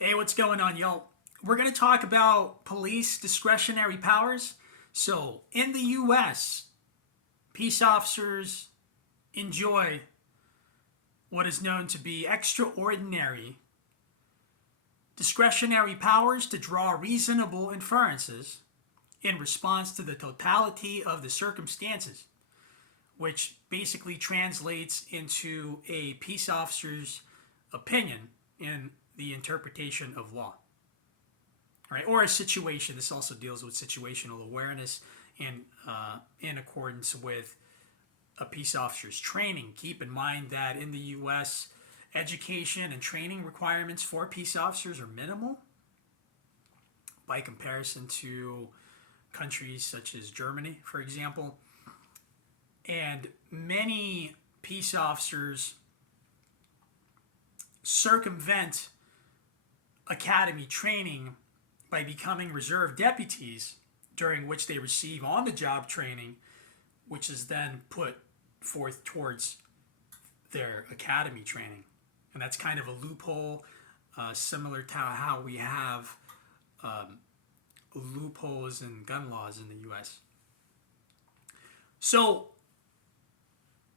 Hey, what's going on, y'all? We're going to talk about police discretionary powers. So, in the US, peace officers enjoy what is known to be extraordinary discretionary powers to draw reasonable inferences in response to the totality of the circumstances, which basically translates into a peace officer's opinion in the interpretation of law. Right? Or a situation. This also deals with situational awareness and in accordance with a peace officer's training. Keep in mind that in the U.S., education and training requirements for peace officers are minimal by comparison to countries such as Germany, for example. And many peace officers circumvent academy training by becoming reserve deputies, during which they receive on-the-job training, which is then put forth towards their academy training. And that's kind of a loophole, similar to how we have loopholes in gun laws in the U.S. So,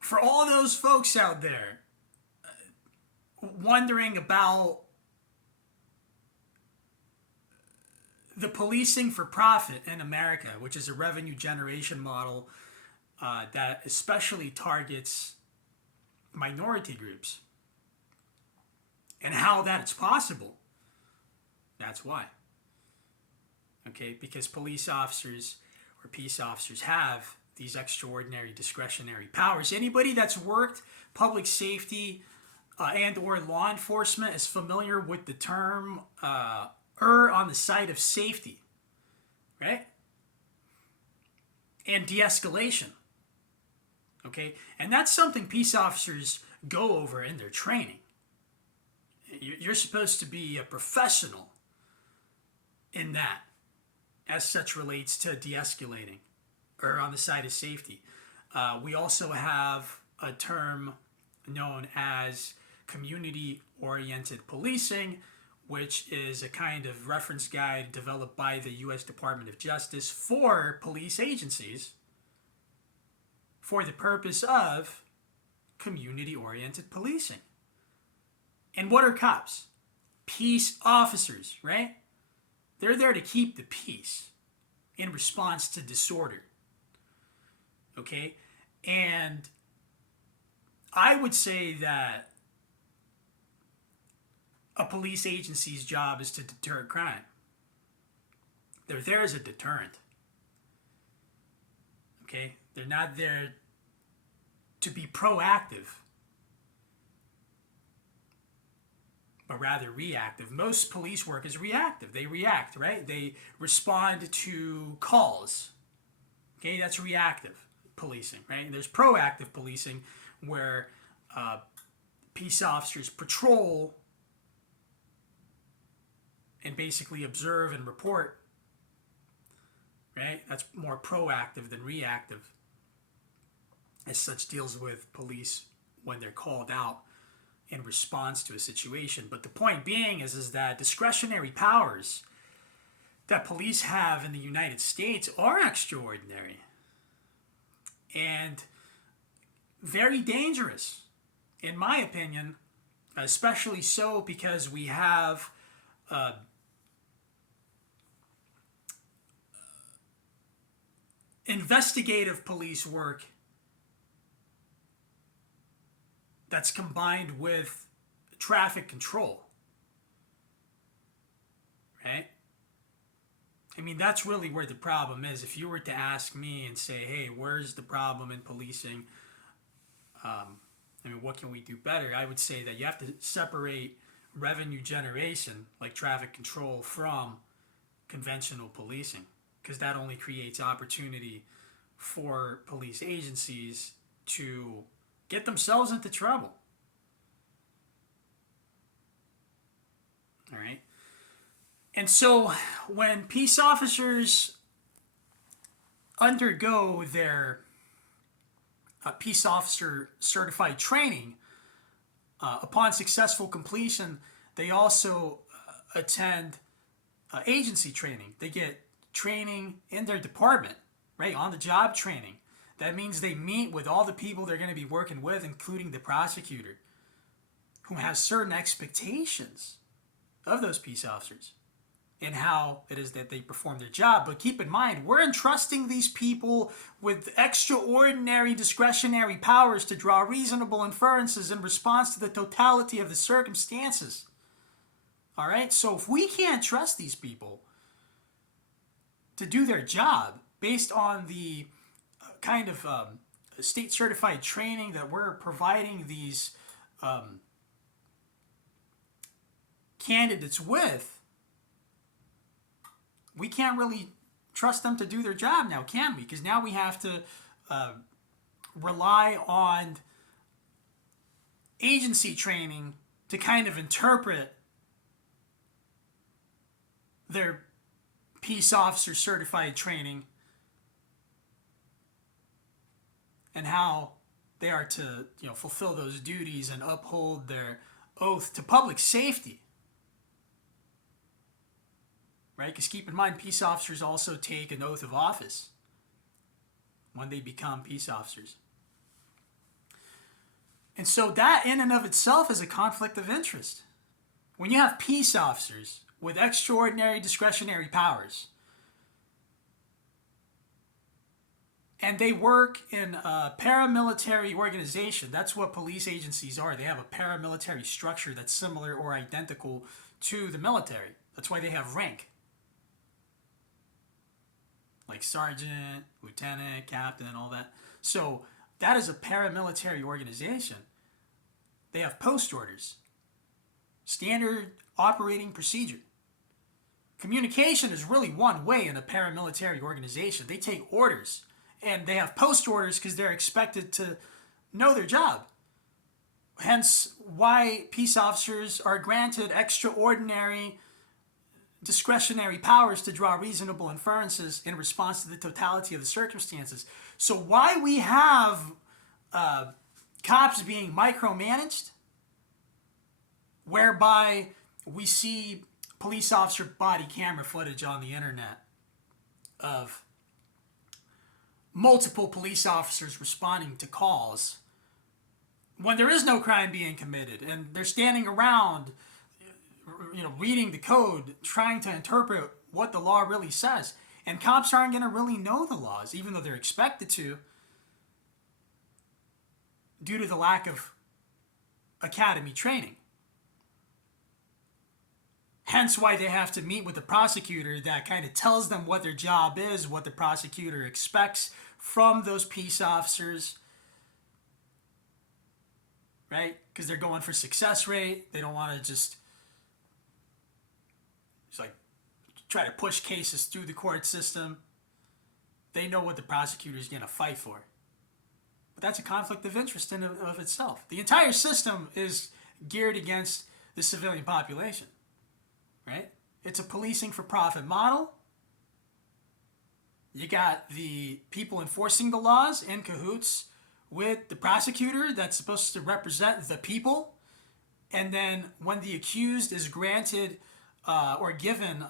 for all those folks out there wondering about the policing for profit in America, which is a revenue generation model that especially targets minority groups, and how that's possible, that's why. Okay, because police officers or peace officers have these extraordinary discretionary powers. Anybody that's worked public safety and or law enforcement is familiar with the term err on the side of safety, right? And de-escalation, okay? And that's something peace officers go over in their training. You're supposed to be a professional in that, as such relates to de-escalating, or on the side of safety. We also have a term known as community-oriented policing, which is a kind of reference guide developed by the U.S. Department of Justice for police agencies for the purpose of community-oriented policing. And what are cops? Peace officers, right? They're there to keep the peace in response to disorder. Okay? And I would say that a police agency's job is to deter crime. They're there as a deterrent. Okay? They're not there to be proactive, but rather reactive. Most police work is reactive. They react, right? They respond to calls. Okay, that's reactive policing, right? And there's proactive policing where peace officers patrol and basically observe and report, right? That's more proactive than reactive. As such, deals with police when they're called out in response to a situation. But the point being is that discretionary powers that police have in the United States are extraordinary and very dangerous, in my opinion, especially so because we have investigative police work that's combined with traffic control, right? I mean, that's really where the problem is. If you were to ask me and say, hey, where's the problem in policing? What can we do better? I would say that you have to separate revenue generation, like traffic control, from conventional policing, because that only creates opportunity for police agencies to get themselves into trouble. All right? And so when peace officers undergo their peace officer certified training, upon successful completion, they also attend agency training. They get training in their department, right? On the job training. That means they meet with all the people they're going to be working with, including the prosecutor, who has certain expectations of those peace officers and how it is that they perform their job. But keep in mind, we're entrusting these people with extraordinary discretionary powers to draw reasonable inferences in response to the totality of the circumstances. All right? So if we can't trust these people to do their job based on the kind of state certified training that we're providing these candidates with, we can't really trust them to do their job now, can we? Because now we have to rely on agency training to kind of interpret their peace officer certified training and how they are to, fulfill those duties and uphold their oath to public safety. Right? Because keep in mind, peace officers also take an oath of office when they become peace officers. And so that in and of itself is a conflict of interest. When you have peace officers with extraordinary discretionary powers, and they work in a paramilitary organization. That's what police agencies are. They have a paramilitary structure that's similar or identical to the military. That's why they have rank. Like sergeant, lieutenant, captain, all that. So that is a paramilitary organization. They have post orders. Standard operating procedure. Communication is really one way in a paramilitary organization. They take orders. And they have post orders because they're expected to know their job. Hence why peace officers are granted extraordinary discretionary powers to draw reasonable inferences in response to the totality of the circumstances. So why we have cops being micromanaged, whereby we see police officer body camera footage on the internet of multiple police officers responding to calls when there is no crime being committed, and they're standing around, reading the code, trying to interpret what the law really says. And cops aren't going to really know the laws, even though they're expected to, due to the lack of academy training. Hence why they have to meet with the prosecutor that kind of tells them what their job is, what the prosecutor expects from those peace officers, right? Because they're going for success rate. They don't want to just try to push cases through the court system. They know what the prosecutor is going to fight for. But that's a conflict of interest in and of itself. The entire system is geared against the civilian population. Right? It's a policing for profit model. You got the people enforcing the laws in cahoots with the prosecutor that's supposed to represent the people. And then when the accused is granted or given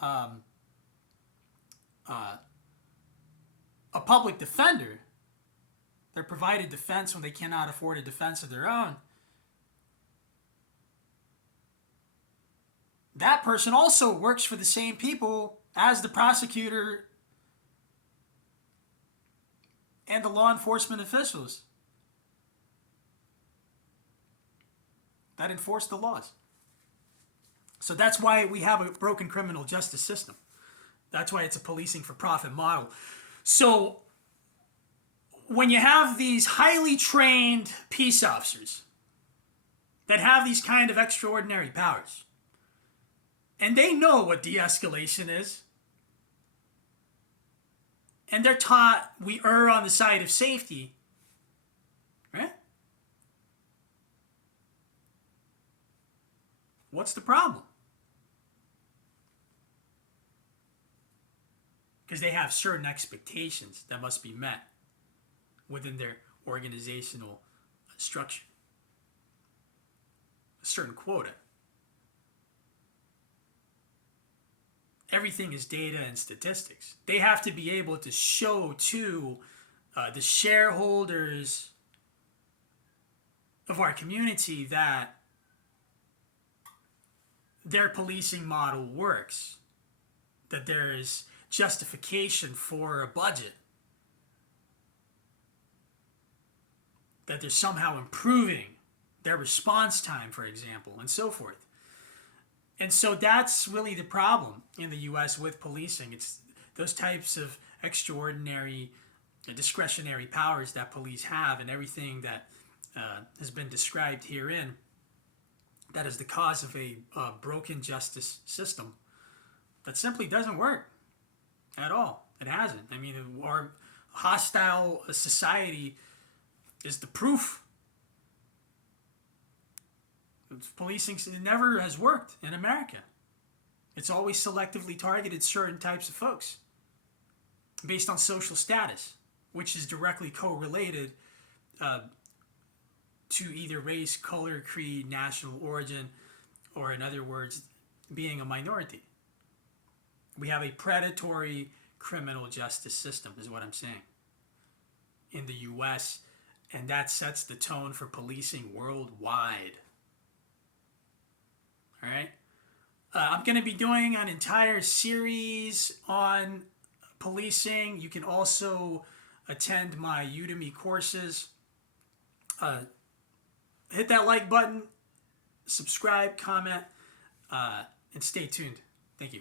a public defender, they're provided defense when they cannot afford a defense of their own. That person also works for the same people as the prosecutor and the law enforcement officials that enforce the laws. So that's why we have a broken criminal justice system. That's why it's a policing for profit model. So when you have these highly trained peace officers that have these kind of extraordinary powers, and they know what de-escalation is, and they're taught we err on the side of safety, right? What's the problem? Because they have certain expectations that must be met within their organizational structure. A certain quota. everything is data and statistics. They have to be able to show to the shareholders of our community that their policing model works, that there is justification for a budget, that they're somehow improving their response time, for example, and so forth. And so that's really the problem in the US with policing. It's those types of extraordinary discretionary powers that police have, and everything that has been described herein, that is the cause of a broken justice system that simply doesn't work at all. It hasn't. I mean, our hostile society is the proof. Policing never has worked in America. It's always selectively targeted certain types of folks based on social status, which is directly correlated to either race, color, creed, national origin, or in other words, being a minority. We have a predatory criminal justice system, is what I'm saying, in the US, and that sets the tone for policing worldwide. All right. I'm going to be doing an entire series on policing. You can also attend my Udemy courses. Hit that like button, subscribe, comment, and stay tuned. Thank you.